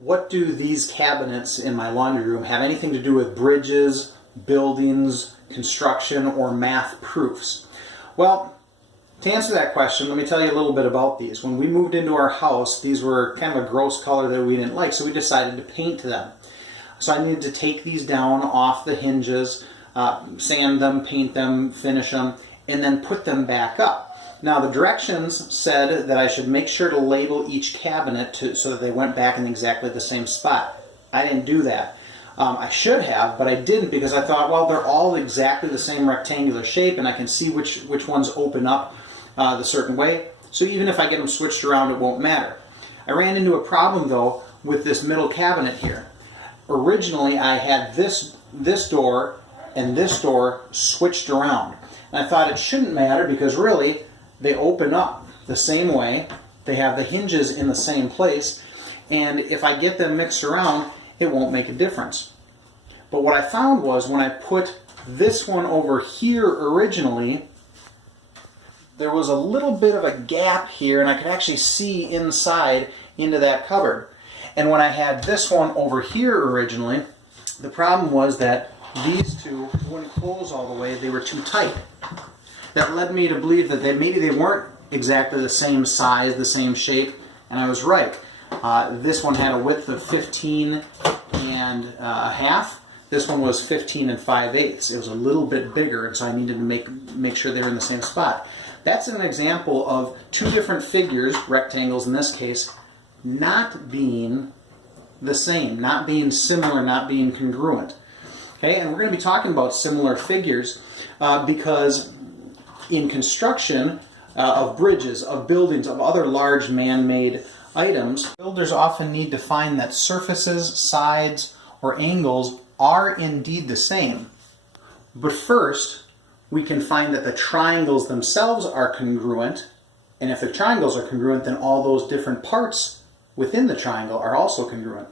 What do these cabinets in my laundry room have anything to do with bridges, buildings, construction, or math proofs? Well, to answer that question, let me tell you a little bit about these. When we moved into our house, these were kind of a gross color that we didn't like, so we decided to paint them. So I needed to take these down off the hinges, sand them, paint them, finish them, and then put them back up. Now the directions said that I should make sure to label each cabinet so that they went back in exactly the same spot. I didn't do that. I should have, but I didn't because I thought, well, they're all exactly the same rectangular shape and I can see which ones open up the certain way. So even if I get them switched around, it won't matter. I ran into a problem though with this middle cabinet here. Originally I had this door and this door switched around. And I thought it shouldn't matter because really they open up the same way. They have the hinges in the same place. And if I get them mixed around, it won't make a difference. But what I found was when I put this one over here originally, there was a little bit of a gap here and I could actually see inside into that cupboard. And when I had this one over here originally, the problem was that these two wouldn't close all the way. They were too tight. That led me to believe that maybe they weren't exactly the same size, the same shape, and I was right. This one had a width of 15 and a half. This one was 15 and 5/8. It was a little bit bigger, and so I needed to make sure they were in the same spot. That's an example of two different figures, rectangles in this case, not being the same, not being similar, not being congruent. Okay, and we're going to be talking about similar figures because in construction of bridges, of buildings, of other large man-made items, builders often need to find that surfaces, sides, or angles are indeed the same. But first, we can find that the triangles themselves are congruent, and if the triangles are congruent, then all those different parts within the triangle are also congruent.